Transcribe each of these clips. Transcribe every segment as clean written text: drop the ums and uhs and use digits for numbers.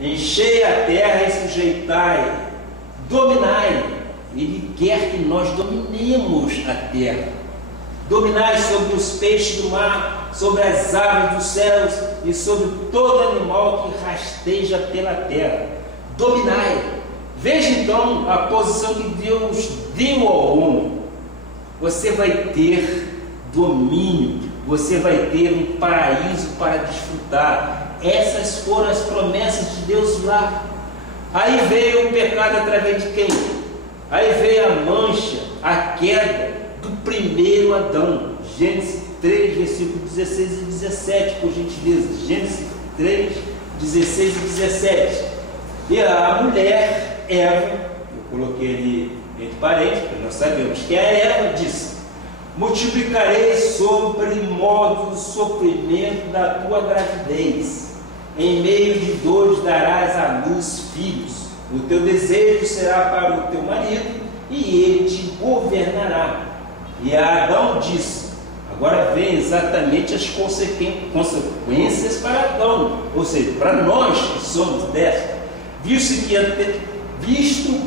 enchei a terra e sujeitai, dominai. Ele quer que nós dominemos a terra. Dominai sobre os peixes do mar, sobre as aves dos céus e sobre todo animal que rasteja pela terra. Dominai. Veja então a posição que Deus deu ao homem. Você vai ter domínio, você vai ter um paraíso para desfrutar. Essas foram as promessas de Deus lá. Aí veio o pecado através de quem? Aí veio a mancha, a queda do primeiro Adão. Gênesis 3, versículos 16 e 17, por gentileza. Gênesis 3, 16 e 17. E a mulher, Eva, eu coloquei ali entre parênteses, porque nós sabemos que a Eva disse: multiplicarei sobre modo o sofrimento da tua gravidez, em meio de dores darás à luz filhos, o teu desejo será para o teu marido, e ele te governará. E Adão disse, agora vem exatamente as consequências para Adão, ou seja, para nós que somos desta, visto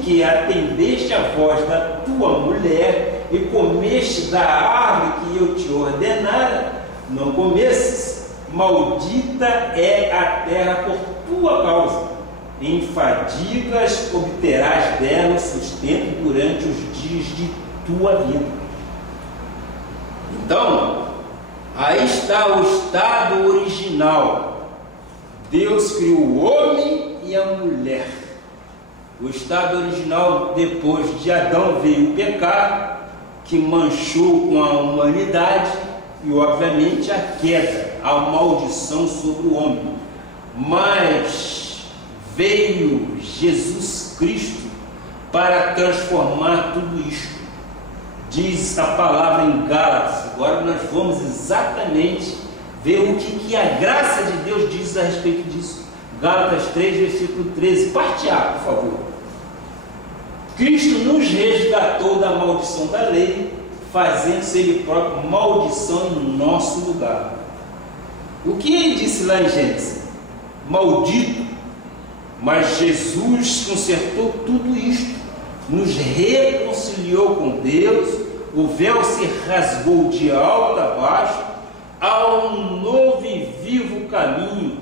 que atendeste a voz da tua mulher e comeste da árvore que eu te ordenara, não comesses, maldita é a terra por tua causa. Em fadigas obterás dela sustento durante os dias de tua vida. Então, aí está o estado original. Deus criou o homem e a mulher. O estado original, depois de Adão, veio o pecado, que manchou com a humanidade e, obviamente, a queda, a maldição sobre o homem. Mas veio Jesus Cristo para transformar tudo isto. Diz a palavra em Gálatas. Agora nós vamos exatamente ver o que a graça de Deus diz a respeito disso. Gálatas 3, versículo 13, parte A, por favor. Cristo nos resgatou da maldição da lei, fazendo-se Ele próprio maldição em nosso lugar. O que ele disse lá em Gênesis? Maldito. Mas Jesus consertou tudo isto, nos reconciliou com Deus, o véu se rasgou de alto a baixo, a um novo e vivo caminho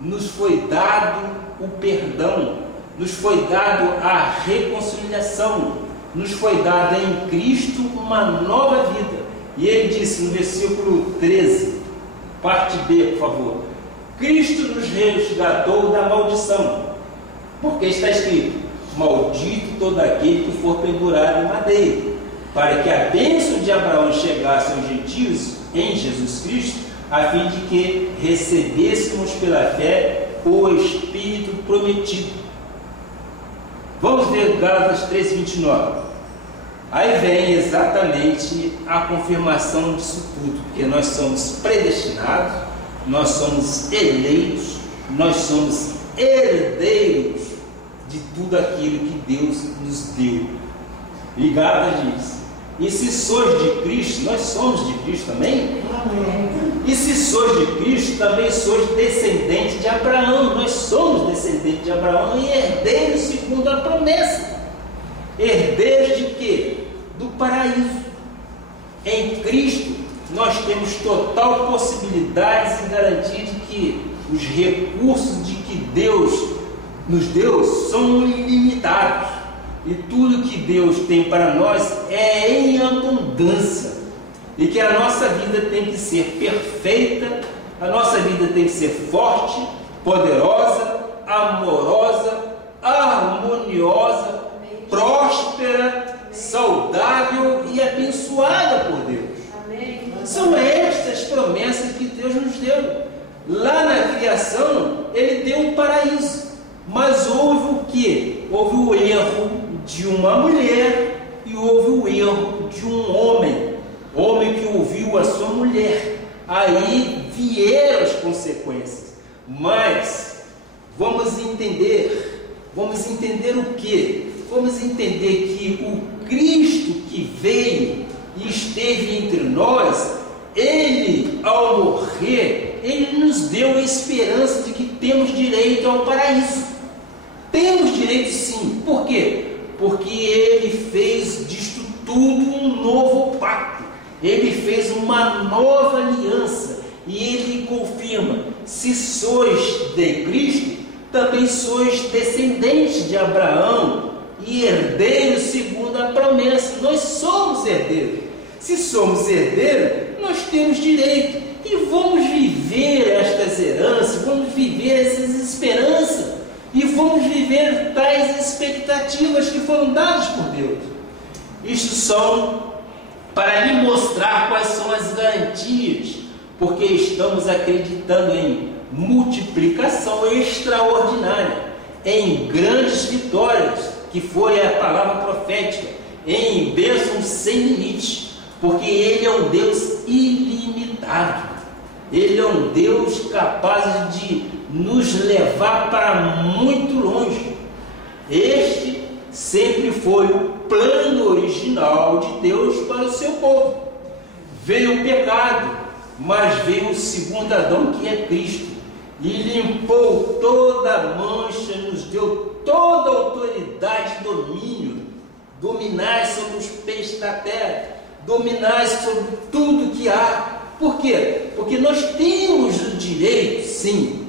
nos foi dado o perdão, nos foi dado a reconciliação, nos foi dada em Cristo uma nova vida. E ele disse no versículo 13, parte B, por favor: Cristo nos resgatou da maldição, porque está escrito: maldito todo aquele que for pendurado em madeira, para que a bênção de Abraão chegasse aos gentios em Jesus Cristo, a fim de que recebêssemos pela fé o Espírito prometido. Vamos ver Gálatas 3:29. Aí vem exatamente a confirmação disso tudo, porque nós somos predestinados, nós somos eleitos, nós somos herdeiros de tudo aquilo que Deus nos deu. E Gálatas diz: e se sois de Cristo, nós somos de Cristo também? Amém. E se sois de Cristo, também sois descendentes de Abraão. Nós somos descendentes de Abraão e herdeiros segundo a promessa. Herdeiros de quê? Do paraíso. Em Cristo nós temos total possibilidade e garantia de que os recursos de que Deus nos deu são ilimitados, e tudo que Deus tem para nós é em abundância, e que a nossa vida tem que ser perfeita, a nossa vida tem que ser forte, poderosa, amorosa, harmoniosa, próspera, saudável e abençoada por Deus. Amém. São estas promessas que Deus nos deu. Lá na criação Ele deu um paraíso, mas houve o que? Houve o erro de uma mulher e houve o erro de um homem que ouviu a sua mulher. Aí vieram as consequências. Mas vamos entender o que? Vamos entender que o Cristo que veio e esteve entre nós, Ele, ao morrer, Ele nos deu a esperança de que temos direito ao paraíso. Temos direito sim. Por quê? Porque Ele fez disto tudo um novo pacto. Ele fez uma nova aliança. E Ele confirma: se sois de Cristo, também sois descendentes de Abraão e herdeiros segundo a promessa. Nós somos herdeiros. Se somos herdeiros, nós temos direito. E vamos viver estas heranças, vamos viver essas esperanças. E vamos viver tais expectativas que foram dadas por Deus. Isto são para lhe mostrar quais são as garantias, porque estamos acreditando em multiplicação extraordinária, em grandes vitórias, que foi a palavra profética, em bênçãos sem limite, porque Ele é um Deus ilimitado. Ele é um Deus capaz de nos levar para muito longe. Este sempre foi o plano original de Deus para o seu povo. Veio o pecado, mas veio o segundo Adão, que é Cristo, e limpou toda a mancha, nos deu toda a autoridade e domínio. Dominai sobre os peixes da terra, dominai sobre tudo que há. Por quê? Porque nós temos o direito, sim.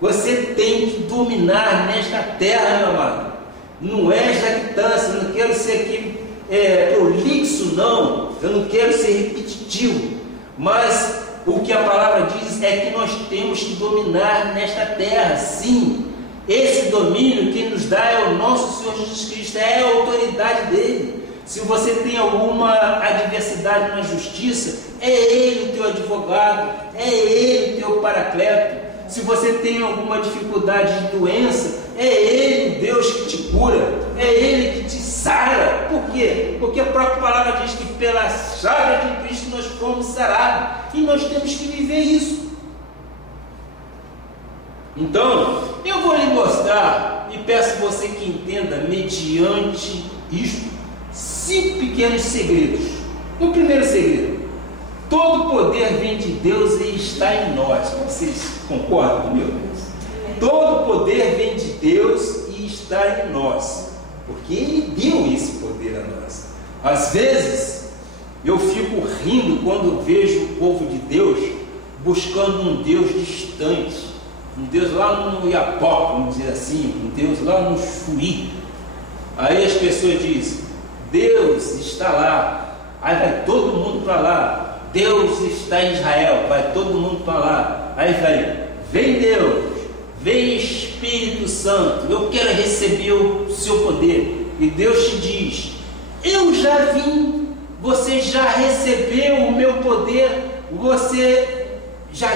Você tem que dominar nesta terra, meu amado. Não é jactância, eu não quero ser aqui prolixo, não. Eu não quero ser repetitivo. Mas o que a palavra diz é que nós temos que dominar nesta terra, sim. Esse domínio que nos dá é o nosso Senhor Jesus Cristo, é a autoridade dele. Se você tem alguma adversidade na justiça, é Ele o teu advogado, é Ele o teu paracleto. Se você tem alguma dificuldade de doença, é Ele o Deus que te cura, é Ele que te sara. Por quê? Porque a própria palavra diz que pela chaga de Cristo nós fomos sarados, e nós temos que viver isso. Então, eu vou lhe mostrar, e peço você que entenda, mediante isto, 5 pequenos segredos. O primeiro segredo: todo poder vem de Deus e está em nós. Vocês concordam comigo? Todo poder vem de Deus e está em nós, porque Ele deu esse poder a nós. Às vezes eu fico rindo quando vejo o povo de Deus buscando um Deus distante, um Deus lá no Iapoca, vamos dizer assim, um Deus lá no Chuí. Aí as pessoas dizem: Deus está lá. Aí vai todo mundo para lá. Deus está em Israel, vai todo mundo para lá. Aí vem Deus, vem Espírito Santo, eu quero receber o seu poder. E Deus te diz: eu já vim, você já recebeu o meu poder. Você já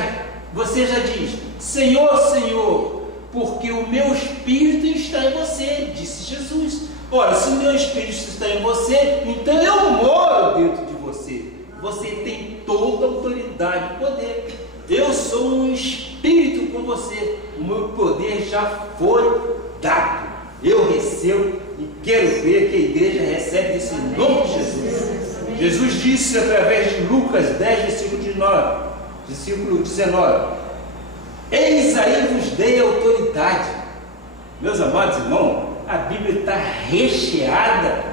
diz: Senhor, Senhor, porque o meu Espírito está em você, disse Jesus. Ora, se o meu Espírito está em você, então eu moro dentro de você. Você tem toda a autoridade e poder. Eu sou um Espírito com você. O meu poder já foi dado. Eu recebo e quero ver que a igreja recebe isso em nome de Jesus. Jesus disse através de Lucas 10, versículo 19: eis aí vos dei autoridade. Meus amados irmãos, a Bíblia está recheada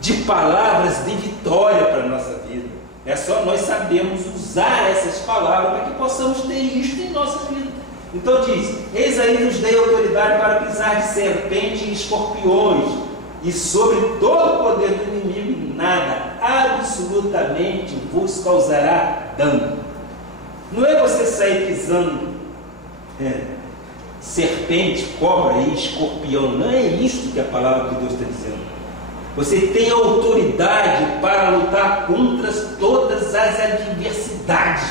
de palavras de vitória para a nossa vida. É só nós sabermos usar essas palavras para que possamos ter isto em nossa vida. Então diz: eis aí vos dei autoridade para pisar de serpente e escorpiões, e sobre todo o poder do inimigo nada, absolutamente, vos causará dano. Não é você sair pisando serpente, cobra e escorpião. Não é isso que a palavra de Deus está dizendo. Você tem autoridade para lutar contra todas as adversidades.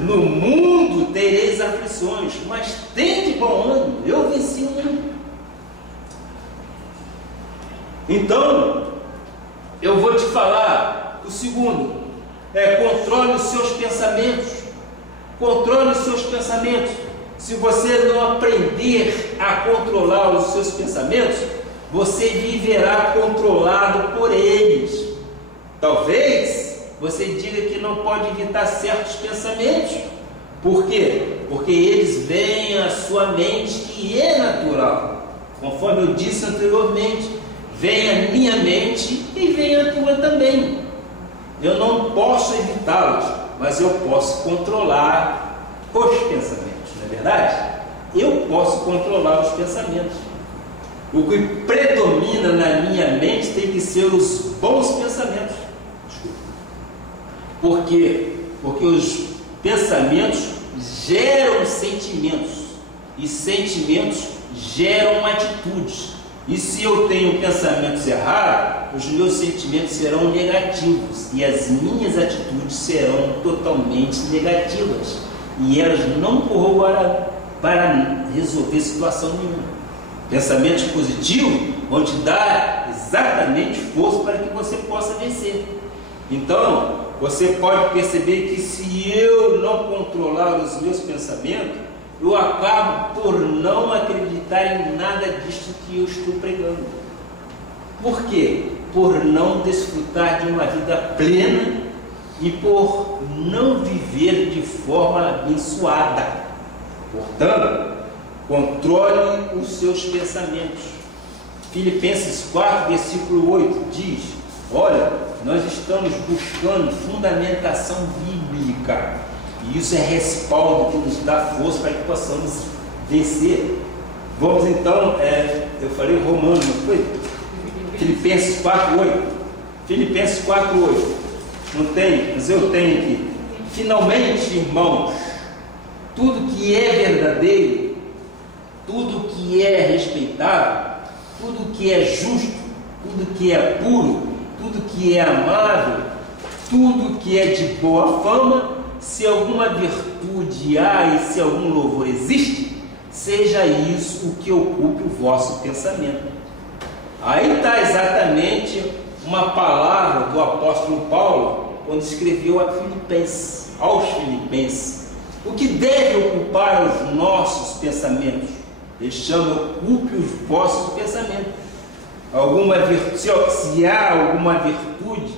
No mundo tereis aflições, mas tende bom ânimo, eu venci o mundo. Então, eu vou te falar o segundo: controle os seus pensamentos. Controle os seus pensamentos. Se você não aprender a controlar os seus pensamentos, você viverá controlado por eles. Talvez você diga que não pode evitar certos pensamentos. Por quê? Porque eles vêm à sua mente, que é natural. Conforme eu disse anteriormente, vem a minha mente e vem a tua também. Eu não posso evitá-los, mas eu posso controlar os pensamentos, não é verdade? Eu posso controlar os pensamentos. O que predomina na minha mente tem que ser os bons pensamentos. Por quê? Porque os pensamentos geram sentimentos, e sentimentos geram atitudes. E se eu tenho pensamentos errados, os meus sentimentos serão negativos e as minhas atitudes serão totalmente negativas, e elas não corroborarão para resolver situação nenhuma. Pensamentos positivos vão te dar exatamente força para que você possa vencer. Então, você pode perceber que se eu não controlar os meus pensamentos, eu acabo por não acreditar em nada disto que eu estou pregando. Por quê? Por não desfrutar de uma vida plena e por não viver de forma abençoada. Portanto, controle os seus pensamentos. Filipenses 4, versículo 8 diz: olha, nós estamos buscando fundamentação bíblica, e isso é respaldo que nos dá força para que possamos vencer. Vamos então, eu falei Romanos, não foi? Filipenses 4, 8. Filipenses 4, 8. Não tem, mas eu tenho aqui. Finalmente, irmãos, tudo que é verdadeiro, tudo que é respeitável, tudo que é justo, tudo que é puro, tudo que é amável, tudo que é de boa fama, se alguma virtude há e se algum louvor existe, seja isso o que ocupe o vosso pensamento. Aí está exatamente uma palavra do apóstolo Paulo, quando escreveu aos Filipenses. O que deve ocupar os nossos pensamentos? Ele chama: ocupe os vossos pensamentos. Se há alguma virtude,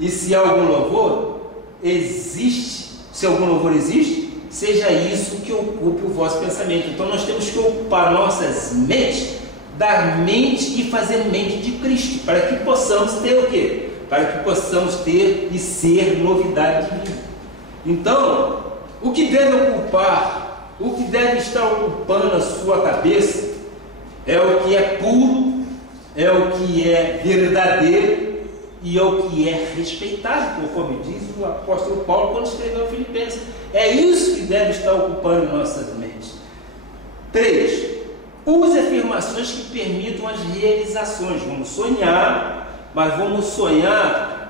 e se há algum louvor existe, se algum louvor existe, seja isso que ocupe o vosso pensamento. Então nós temos que ocupar nossas mentes, dar mente e fazer mente de Cristo, para que possamos ter o quê? Para que possamos ter e ser novidade de vida. Então, o que deve ocupar, o que deve estar ocupando a sua cabeça, é o que é puro, é o que é verdadeiro e é o que é respeitado, conforme diz o apóstolo Paulo quando escreveu aos Filipenses. É isso que deve estar ocupando nossas mentes. 3. Use afirmações que permitam as realizações. Vamos sonhar, mas vamos sonhar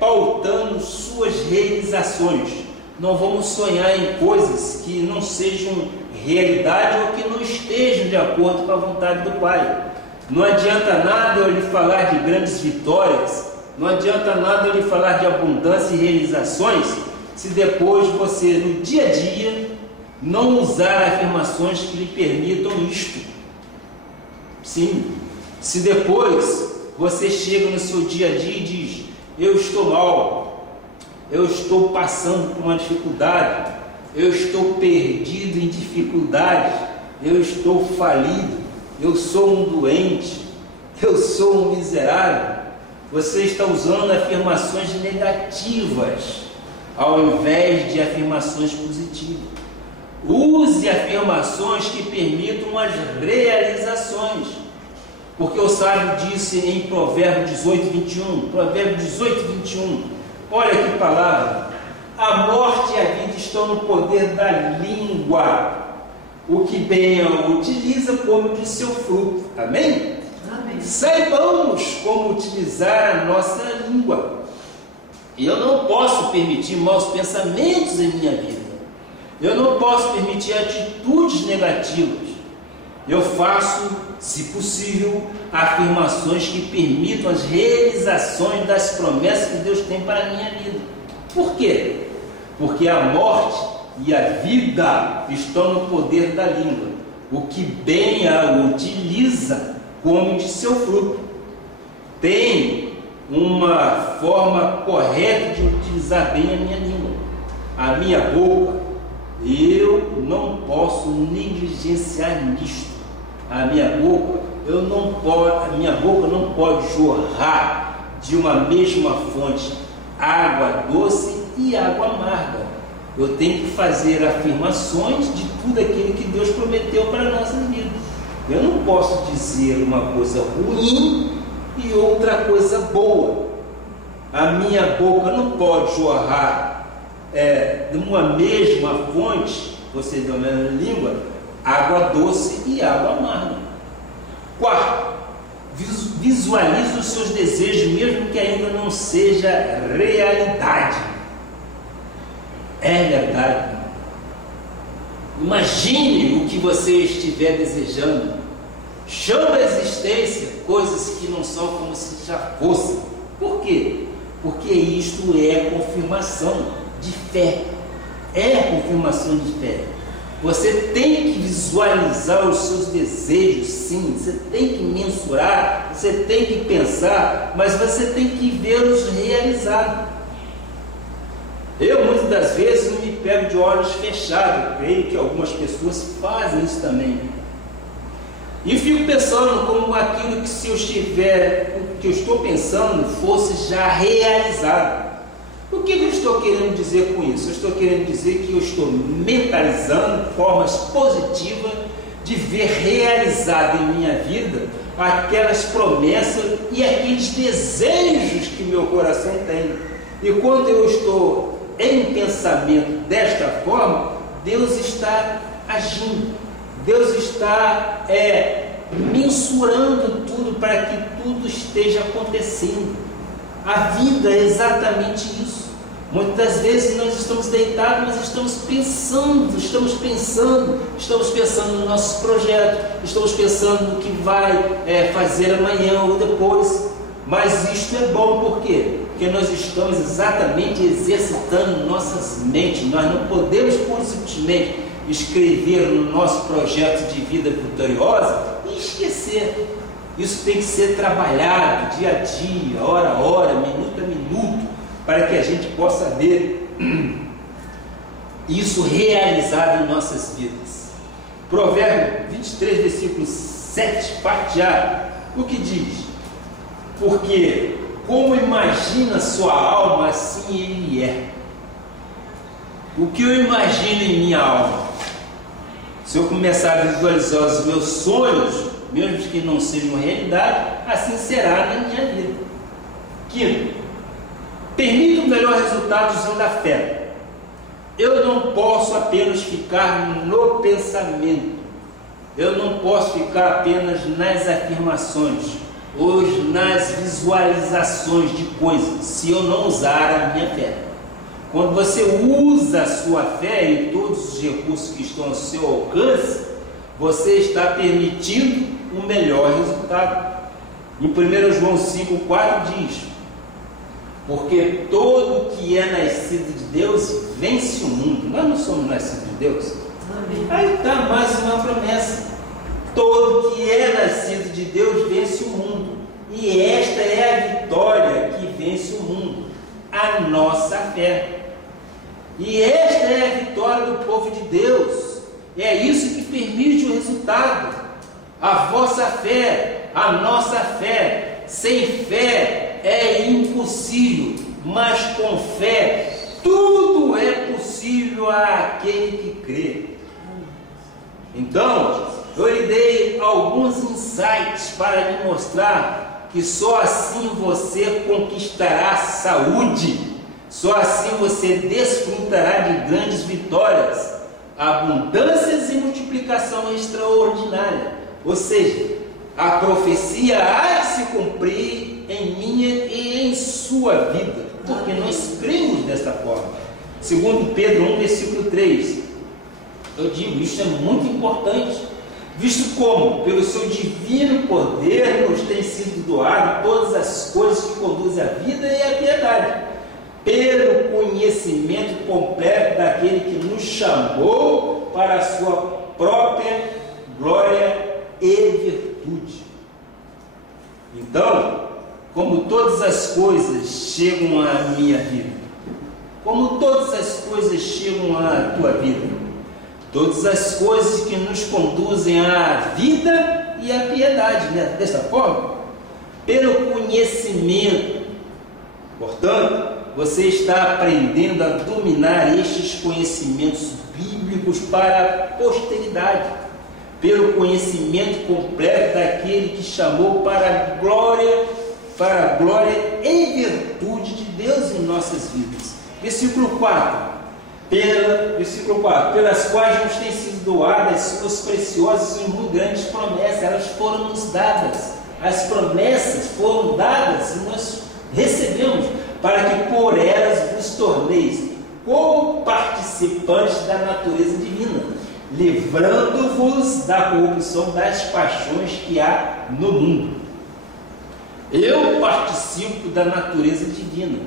pautando suas realizações. Não vamos sonhar em coisas que não sejam realidade ou que não estejam de acordo com a vontade do Pai. Não adianta nada eu lhe falar de grandes vitórias, não adianta nada eu lhe falar de abundância e realizações, se depois você, no dia a dia, não usar afirmações que lhe permitam isto. Sim, se depois você chega no seu dia a dia e diz: eu estou mal, eu estou passando por uma dificuldade, eu estou perdido em dificuldades, eu estou falido, eu sou um doente, eu sou um miserável. Você está usando afirmações negativas ao invés de afirmações positivas. Use afirmações que permitam as realizações, porque o sábio disse em Provérbios 18, 21, Provérbios 18, 21, olha que palavra: a morte e a vida estão no poder da língua, o que bem a utiliza como de seu fruto. Amém? Amém. Saibamos como utilizar a nossa língua. Eu não posso permitir maus pensamentos em minha vida. Eu não posso permitir atitudes negativas. Eu faço, se possível, afirmações que permitam as realizações das promessas que Deus tem para a minha vida. Por quê? Porque a morte e a vida estão no poder da língua. O que bem a utiliza, come de seu fruto. Tem uma forma correta de utilizar bem a minha língua. A minha boca, eu não posso negligenciar nisto. a minha boca não pode jorrar de uma mesma fonte água doce e água amarga. Eu tenho que fazer afirmações de tudo aquilo que Deus prometeu para a nossa vida. Eu não posso dizer uma coisa ruim e outra coisa boa. A minha boca não pode jorrar de uma mesma fonte, vocês da mesma língua, água doce e água amarga. Quarto, visualize os seus desejos, mesmo que ainda não seja realidade. É verdade. Imagine o que você estiver desejando. Chame à existência coisas que não são como se já fossem. Por quê? Porque isto é confirmação de fé. É confirmação de fé. Você tem que visualizar os seus desejos, sim. Você tem que mensurar, você tem que pensar, mas você tem que vê-los realizados. Eu, muitas das vezes, me pego de olhos fechados. Creio que algumas pessoas fazem isso também. E fico pensando como aquilo que, se eu estiver, o que eu estou pensando, fosse já realizado. O que eu estou querendo dizer com isso? Eu estou querendo dizer que eu estou mentalizando formas positivas de ver realizado em minha vida aquelas promessas e aqueles desejos que meu coração tem. E quando eu estou em pensamento desta forma, Deus está agindo, Deus está mensurando tudo para que tudo esteja acontecendo. A vida é exatamente isso. Muitas das vezes nós estamos deitados, mas estamos pensando no nosso projeto, estamos pensando no que vai fazer amanhã ou depois. Mas isto é bom, por quê? Porque nós estamos exatamente exercitando nossas mentes. Nós não podemos simplesmente escrever no nosso projeto de vida vitoriosa e esquecer. Isso tem que ser trabalhado dia a dia, hora a hora, minuto a minuto, para que a gente possa ver isso realizado em nossas vidas. Provérbio 23, versículo 7, parte A, o que diz? Porque como imagina sua alma, assim ele é. O que eu imagino em minha alma? Se eu começar a visualizar os meus sonhos, mesmo que não sejam realidade, assim será na minha vida. Quinto, permita o melhor resultado usando a fé. Eu não posso apenas ficar no pensamento. Eu não posso ficar apenas nas afirmações, ou nas visualizações de coisas, se eu não usar a minha fé. Quando você usa a sua fé e todos os recursos que estão ao seu alcance, você está permitindo um melhor resultado. Em 1 João 5,4 diz: porque todo que é nascido de Deus vence o mundo. Nós não somos nascidos de Deus? Amém. Aí está mais uma promessa. Todo que é nascido de Deus vence o mundo. E esta é a vitória que vence o mundo, a nossa fé. E esta é a vitória do povo de Deus. É isso que permite o resultado. A vossa fé, a nossa fé. Sem fé é impossível, mas com fé tudo é possível àquele que crê. Então, eu lhe dei alguns insights para lhe mostrar que só assim você conquistará saúde, só assim você desfrutará de grandes vitórias, abundâncias e multiplicação extraordinária. Ou seja, a profecia há de se cumprir em minha e em sua vida, porque nós cremos desta forma. Segundo Pedro 1, versículo 3, eu digo, isso é muito importante, visto como, pelo seu divino poder, nos tem sido doado todas as coisas que conduzem à vida e à piedade, pelo conhecimento completo daquele que nos chamou para a sua própria glória e virtude. Então, como todas as coisas chegam à minha vida, como todas as coisas chegam à tua vida, todas as coisas que nos conduzem à vida e à piedade, né? Dessa forma, pelo conhecimento. Portanto, você está aprendendo a dominar estes conhecimentos bíblicos para a posteridade, pelo conhecimento completo daquele que chamou para a glória e virtude de Deus em nossas vidas. Versículo 4. Pelas quais nos têm sido doadas suas preciosas e muito grandes promessas. Elas foram nos dadas. As promessas foram dadas e nós recebemos, para que por elas vos torneis co-participantes da natureza divina, livrando-vos da corrupção das paixões que há no mundo. Eu participo da natureza divina.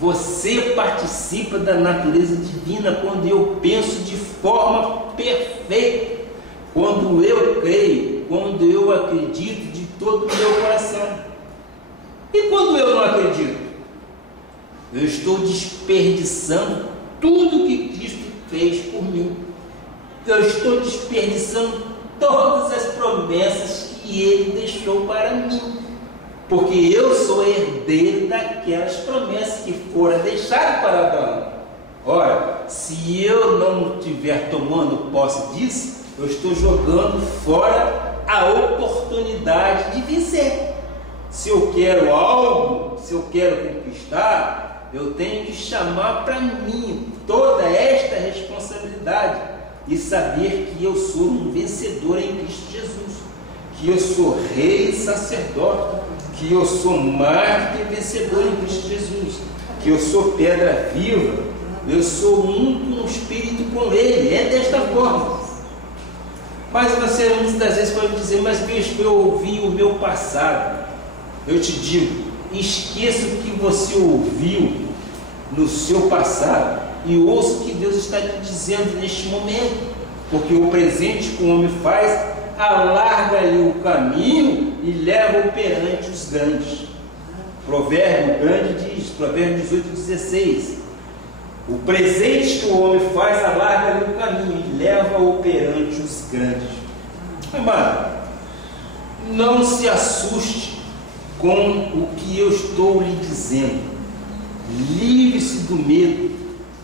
Você participa da natureza divina quando eu penso de forma perfeita, quando eu creio, quando eu acredito de todo o meu coração. E quando eu não acredito? Eu estou desperdiçando tudo que Cristo fez por mim. Eu estou desperdiçando todas as promessas que Ele deixou para mim, porque eu sou herdeiro daquelas promessas que foram deixadas para Abraão. Ora, se eu não estiver tomando posse disso, eu estou jogando fora a oportunidade de vencer. Se eu quero algo, se eu quero conquistar, eu tenho que chamar para mim toda esta responsabilidade e saber que eu sou um vencedor em Cristo Jesus, que eu sou rei e sacerdote, que eu sou mais que vencedor em Cristo Jesus, que eu sou pedra viva, eu sou um com o Espírito com Ele. É desta forma. Mas você muitas das vezes pode dizer: mas bispo, eu ouvi o meu passado. Eu te digo, esqueça o que você ouviu no seu passado e ouça o que Deus está te dizendo neste momento, porque o presente que o homem faz alarga-lhe o caminho e leva-o perante os grandes. Provérbio grande diz, Provérbio 18:16, o presente que o homem faz alarga-lhe o caminho e leva-o perante os grandes. Amado, não se assuste com o que eu estou lhe dizendo. Livre-se do medo.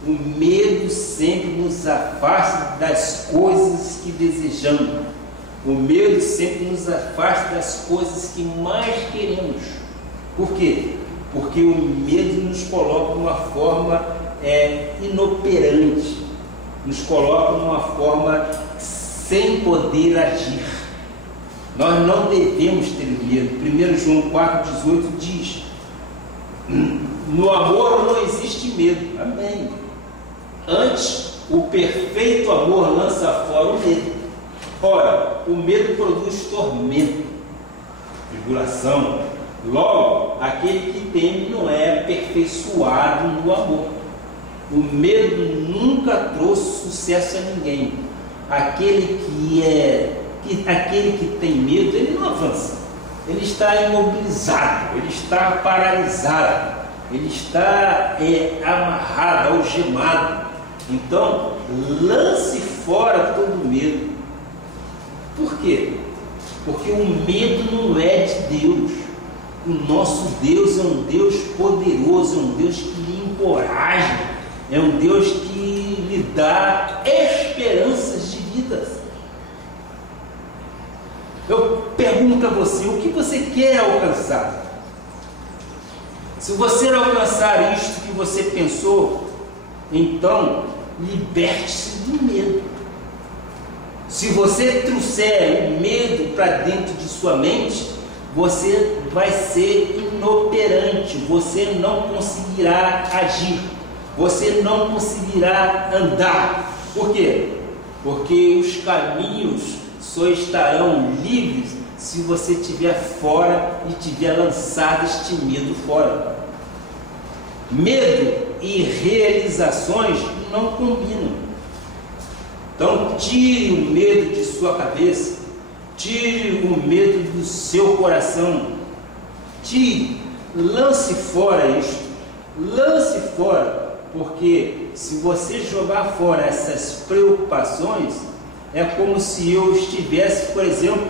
O medo sempre nos afasta das coisas que desejamos. O medo sempre nos afasta das coisas que mais queremos. Por quê? Porque o medo nos coloca de uma forma inoperante, nos coloca de uma forma sem poder agir. Nós não devemos ter medo. 1 João 4,18 diz: no amor não existe medo. Amém. Antes, o perfeito amor lança fora o medo. Ora, o medo produz tormento, tribulação. Logo, aquele que teme não é aperfeiçoado no amor. O medo nunca trouxe sucesso a ninguém. Aquele que tem medo, ele não avança. Ele está imobilizado, ele está paralisado, ele está amarrado, algemado. Então, lance fora todo medo. Por quê? Porque o medo não é de Deus. O nosso Deus é um Deus poderoso, é um Deus que lhe encoraja, é um Deus que lhe dá esperanças de vida. Eu pergunto a você, o que você quer alcançar? Se você não alcançar isto que você pensou, então liberte-se do medo. Se você trouxer o medo para dentro de sua mente, você vai ser inoperante, você não conseguirá agir, você não conseguirá andar. Por quê? Porque os caminhos só estarão livres se você estiver fora e tiver lançado este medo fora. Medo e realizações não combinam. Então tire o medo de sua cabeça, tire o medo do seu coração, tire, lance fora isto, lance fora, porque se você jogar fora essas preocupações, é como se eu estivesse, por exemplo,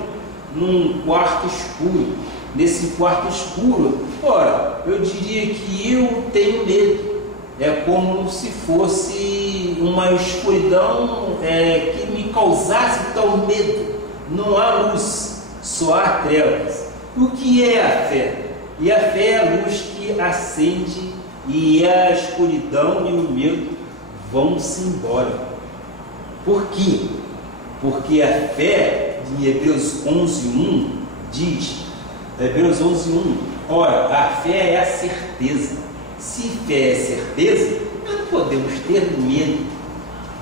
num quarto escuro. Nesse quarto escuro, ora, eu diria que eu tenho medo. É como se fosse uma escuridão que me causasse tal medo. Não há luz, só há trevas. O que é a fé? E a fé é a luz que acende, e a escuridão e o medo vão-se embora. Por quê? Porque a fé, em Hebreus 11:1, diz, Hebreus 11:1, ora, a fé é a certeza. Se fé é certeza, não podemos ter medo.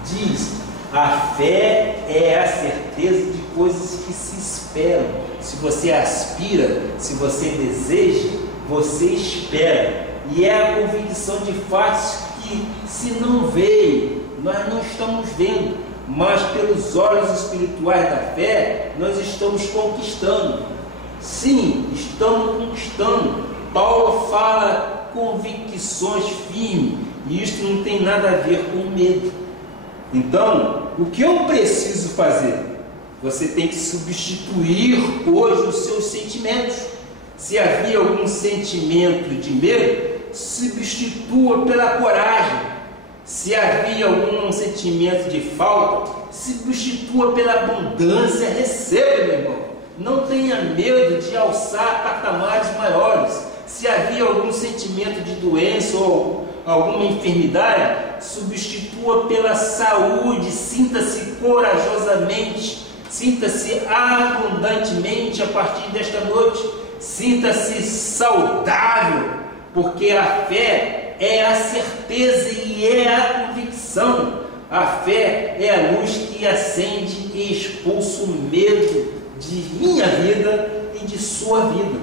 Diz, a fé é a certeza de coisas que se esperam. Se você aspira, se você deseja, você espera. E é a convicção de fatos que, se não veio, nós não estamos vendo, mas pelos olhos espirituais da fé, nós estamos conquistando. Sim, estamos conquistando. Paulo fala convicções firmes, e isso não tem nada a ver com medo. Então, o que eu preciso fazer? Você tem que substituir hoje os seus sentimentos. Se havia algum sentimento de medo, substitua pela coragem. Se havia algum sentimento de falta, substitua pela abundância. Receba, meu irmão. Não tenha medo de alçar patamares maiores. Se havia algum sentimento de doença ou alguma enfermidade, substitua pela saúde. Sinta-se corajosamente, sinta-se abundantemente a partir desta noite. Sinta-se saudável, porque a fé é a certeza e é a convicção. A fé é a luz que acende e expulsa o medo de minha vida e de sua vida.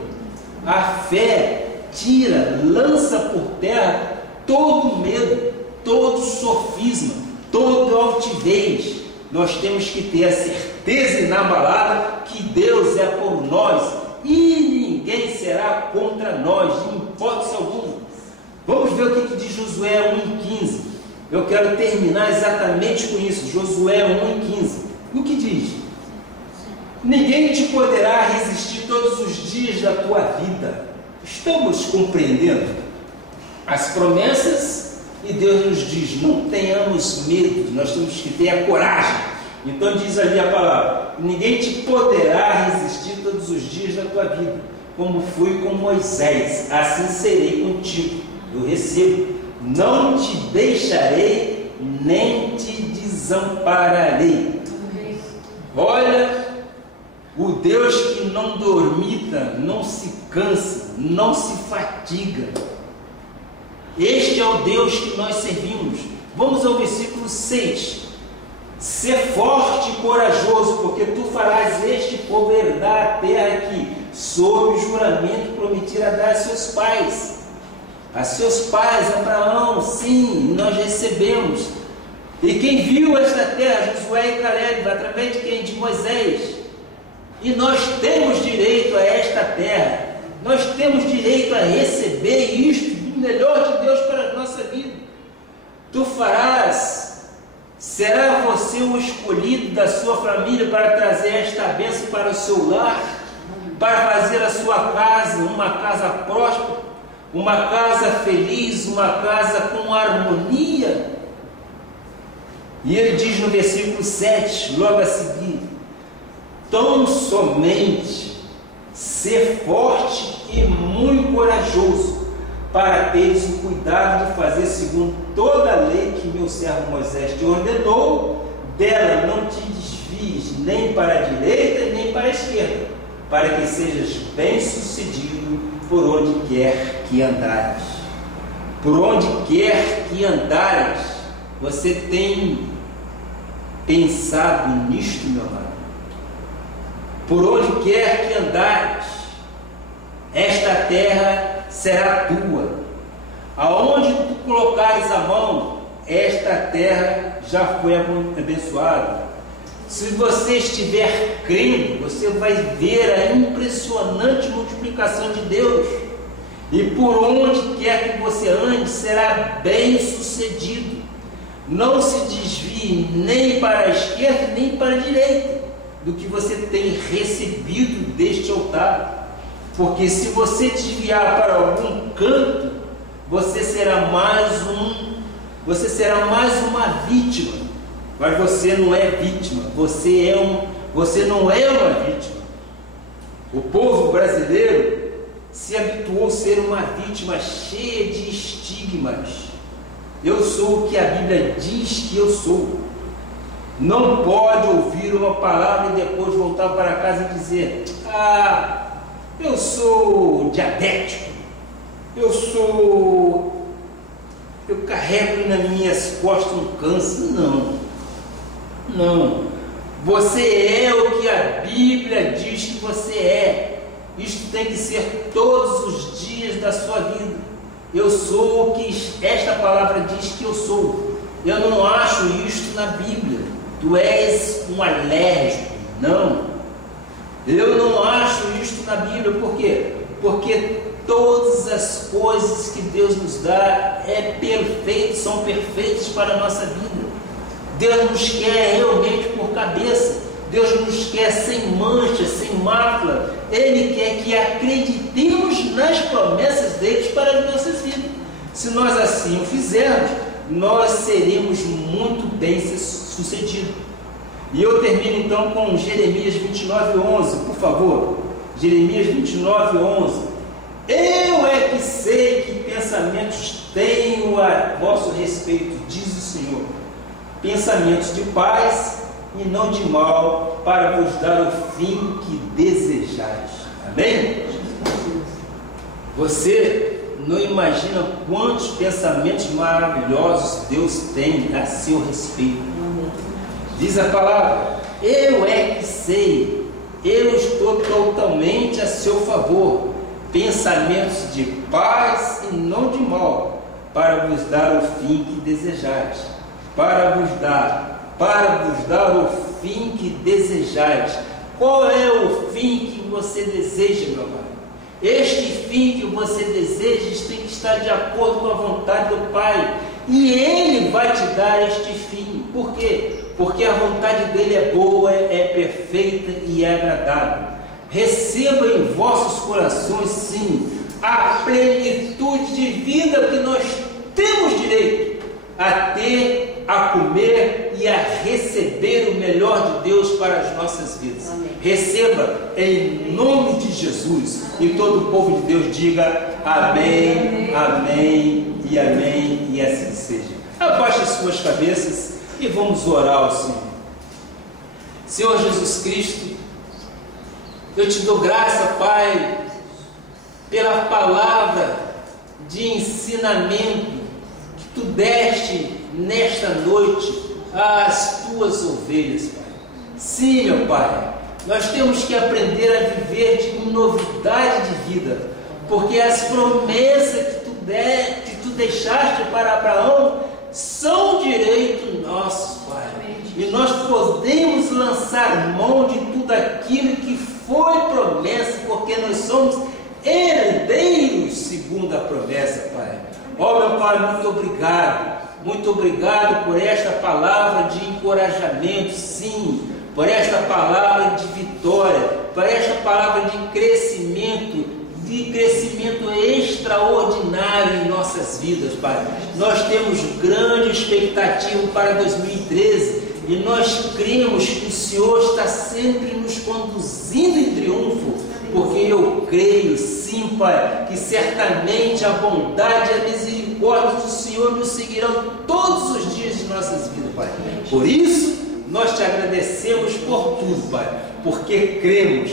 A fé tira, lança por terra todo medo, todo sofisma, toda altivez. Nós temos que ter a certeza inabalada que Deus é por nós e ninguém será contra nós, em hipótese alguma. Vamos ver o que diz Josué 1:15. Eu quero terminar exatamente com isso. Josué 1:15. O que diz? Ninguém te poderá resistir todos os dias da tua vida. Estamos compreendendo as promessas? E Deus nos diz, não tenhamos medo, nós temos que ter a coragem. Então diz ali a palavra, ninguém te poderá resistir todos os dias da tua vida. Como fui com Moisés, assim serei contigo. Eu recebo, não te deixarei, nem te desampararei. Olha, o Deus que não dormita, não se cansa, não se fatiga. Este é o Deus que nós servimos. Vamos ao versículo 6. Ser forte e corajoso, porque tu farás este povo herdar a terra que, sob juramento, prometera dar a seus pais. A seus pais, Abraão, sim, nós recebemos. E quem viu esta terra, Josué e Caleb, através de quem? De Moisés. E nós temos direito a esta terra. Nós temos direito a receber isto do melhor de Deus para a nossa vida. Tu farás, será você o escolhido da sua família para trazer esta bênção para o seu lar, para fazer a sua casa uma casa próspera, uma casa feliz, uma casa com harmonia. E ele diz no versículo 7, logo a seguir, tão somente ser forte e muito corajoso, para teres o cuidado de fazer segundo toda a lei que meu servo Moisés te ordenou, dela não te desvies nem para a direita nem para a esquerda, para que sejas bem sucedido por onde quer que andares. Por onde quer que andares. Você tem pensado nisto, meu amado? Por onde quer que andares, esta terra será tua. Aonde tu colocares a mão, esta terra já foi abençoada. Se você estiver crendo, você vai ver a impressionante multiplicação de Deus. E por onde quer que você ande, será bem sucedido. Não se desvie nem para a esquerda, nem para a direita, do que você tem recebido deste altar. Porque se você desviar para algum canto, você será mais uma vítima. Mas você não é vítima, você não é uma vítima. O povo brasileiro se habituou a ser uma vítima cheia de estigmas. Eu sou o que a Bíblia diz que eu sou. Não pode ouvir uma palavra e depois voltar para casa e dizer: eu sou diabético, eu carrego nas minhas costas um câncer. Não. Você é o que a Bíblia diz que você é. Isto tem que ser todos os dias da sua vida. Eu sou o que esta palavra diz que eu sou. Eu não acho isto na Bíblia. Tu és um alérgico. Não. Eu não acho isto na Bíblia. Por quê? Porque todas as coisas que Deus nos dá são perfeitas para a nossa vida. Deus nos quer realmente por cabeça. Deus nos quer sem mancha, sem mácula. Ele quer que acreditemos nas promessas deles para as nossas vidas. Se nós assim o fizermos, nós seremos muito bem sucedidos. E eu termino então com Jeremias 29:11, por favor. Jeremias 29:11. Eu é que sei que pensamentos tenho a vosso respeito, diz o Senhor. Pensamentos de paz e não de mal, para vos dar o fim que desejais. Amém? Você não imagina quantos pensamentos maravilhosos Deus tem a seu respeito. Diz a palavra: eu é que sei, eu estou totalmente a seu favor. Pensamentos de paz e não de mal, para vos dar o fim que desejais. Para vos dar o fim que desejais. Qual é o fim que você deseja, meu amado? Este fim que você deseja tem que estar de acordo com a vontade do Pai. E Ele vai te dar este fim. Por quê? Porque a vontade dele é boa, é perfeita e é agradável. Receba em vossos corações, sim, a plenitude de vida que nós temos direito a ter, a comer e a receber o melhor de Deus para as nossas vidas. Amém. Receba em nome de Jesus. E todo o povo de Deus diga amém, amém e amém, e assim seja. Abaixe as suas cabeças e vamos orar ao Senhor. Senhor Jesus Cristo, eu te dou graça, Pai, pela palavra de ensinamento que tu deste nesta noite às tuas ovelhas, Pai. Sim, meu Pai, nós temos que aprender a viver de novidade de vida, porque as promessas que tu deixaste para Abraão são direito nosso, Pai. E nós podemos lançar mão de tudo aquilo que foi promessa, porque nós somos herdeiros segundo a promessa, Pai. Ó, meu Pai, muito obrigado. Muito obrigado por esta palavra de encorajamento, sim, por esta palavra de vitória, por esta palavra de crescimento extraordinário em nossas vidas, Pai. Nós temos grande expectativa para 2013 e nós cremos que o Senhor está sempre nos conduzindo em triunfo, porque eu creio, sim, Pai, que certamente a bondade e a misericórdia do Senhor nos seguirão todos os dias de nossas vidas, Pai. Por isso, nós te agradecemos por tudo, Pai, porque cremos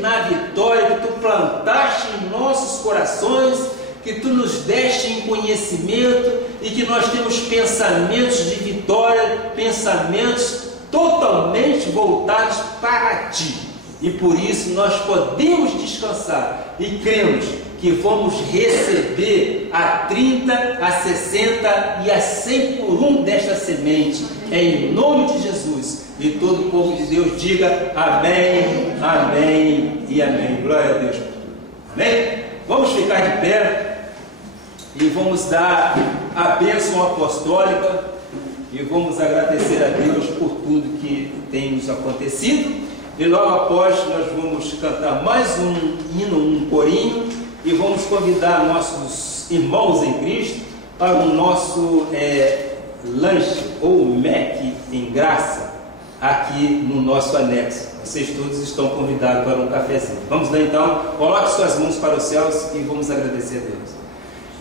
na vitória que tu plantaste em nossos corações, que tu nos deste em conhecimento e que nós temos pensamentos de vitória, pensamentos totalmente voltados para ti. E por isso nós podemos descansar e cremos que vamos receber a 30, a 60 e a 100 por um desta semente, em nome de Jesus. E todo o povo de Deus diga amém, amém e amém. Glória a Deus por tudo. Amém? Vamos ficar de pé e vamos dar a bênção apostólica e vamos agradecer a Deus por tudo que tem nos acontecido. E logo após nós vamos cantar mais um hino, um corinho, e vamos convidar nossos irmãos em Cristo para o nosso lanche ou Mac em graça aqui no nosso anexo. Vocês todos estão convidados para um cafezinho. Vamos lá então, coloque suas mãos para os céus e vamos agradecer a Deus.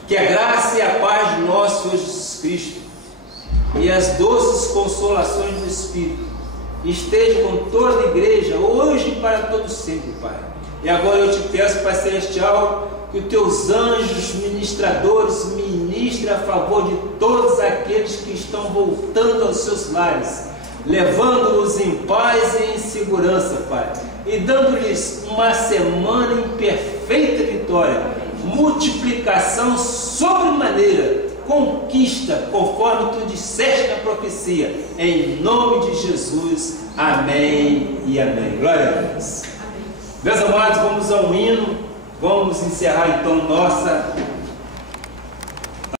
Que a graça e a paz de nosso Senhor Jesus Cristo e as doces consolações do Espírito estejam com toda a igreja, hoje e para todo sempre, Pai. E agora eu te peço, Pai Celestial, que os teus anjos ministradores ministrem a favor de todos aqueles que estão voltando aos seus lares, levando-os em paz e em segurança, Pai, e dando-lhes uma semana em perfeita vitória, multiplicação sobremaneira, conquista, conforme tu disseste na profecia, em nome de Jesus, amém e amém. Glória a Deus. Meus amados, vamos a um hino, vamos encerrar então nossa